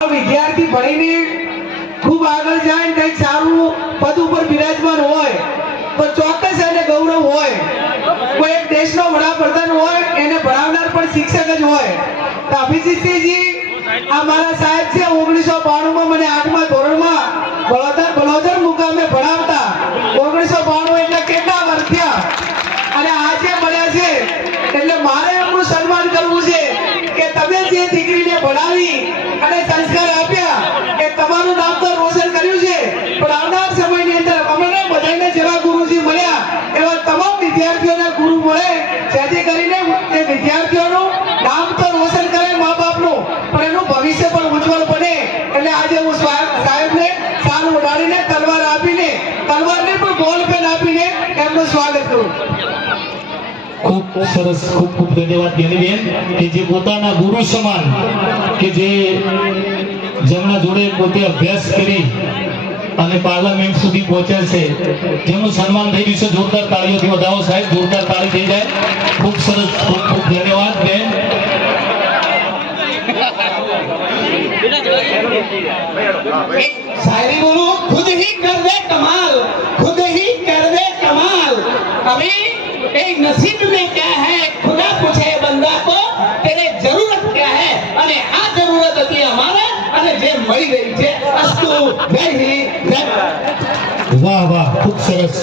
વિદ્યાર્થી ભણીને ખૂબ આગળ જાય ને કંઈક સારું પદ ઉપર બિરાજમાન હોય, તો ચોક્કસ એને ગૌરવ હોય. કોઈ એક દેશનો વડાપ્રધાન હોય, એને ભણાવનાર પણ શિક્ષક જ હોય. તો અભિજીતસિંહજી, આ મારા સાહેબ છે, ઓગણીસો બાણુંમાં મને આઠમા ધોરણમાં બળોદર બળોદર મુકામે ભણાવતા. ઓગણીસો બાણું એટલે કેટલા વર્ષ થયા? અને આજે મળ્યા છે, એટલે મારે એમનું સન્માન કરવું છે. ઉડાડીને તલવાર આપીને, તલવારને પણ બોલ પેન આપીને એમનું સ્વાગત કરું. ખૂબ સરસ, ખૂબ ખૂબ ધન્યવાદ જ્ઞાનીબેન કે જે પોતાના ગુરુ સમાન, કે જે જેમના જોડે પોતે અભ્યાસ કરી અને પાર્લામેન્ટ સુધી પહોંચ્યા છે, જેમનું સન્માન થઈ ગયું છે, જોરદાર તાળીઓથી વધાવો સાહેબ, જોરદાર તાળી થઈ જાય. ખૂબ સરસ, ખૂબ ખૂબ ધન્યવાદ शायरी बोलो खुद ही कर दे कमाल खुद ही कर दे कमाल अभी एक नसीब में क्या है खुदा पूछे बंदा को तेरे जरूरत क्या है અને આ જરૂરત હતી અમારે અને જે મળી રહી છે અસ્તુ જય હિન્દ જય ભારત વાહ વાહ ખૂબ સરસ